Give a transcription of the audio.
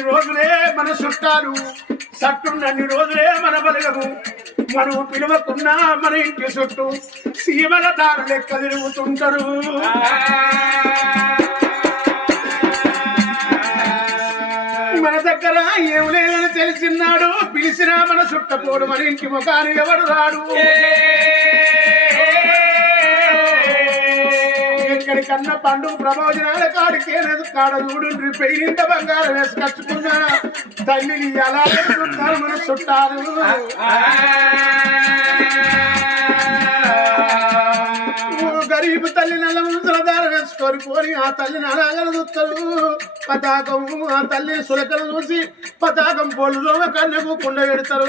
సట్టున్నన్ని రోజులే మన చుట్టాలు సట్టున్నన్ని రోజులే మన బలగము మనం పిలువకున్నా మన ఇంటి చుట్టూ సీమల దారు లెక్క తిరుగుతుంటారు మన దగ్గర ఏం లేదని తెలిసినాడు పిలిచినా మన చుట్టపోడు మన ఇంటి ముఖాన్ని ఎవడు రాడు ఎక్కడికన్నా పండుగ ప్రమోజనాల కాడికి కాడ చూడు పెయిలింత బంగారం వేసి కట్టుకున్నా తల్లిని ఎలా పెట్టుకుంటారు మన చుట్టాలు గరీబు తల్లి నెల ముందుల దార వేసుకొని పోని ఆ తల్లిని అలాగలు చూస్తారు పతాకం ఆ తల్లి సులకలు చూసి పతాకం పొల్లులో కన్నెకు కుండ పెడతారు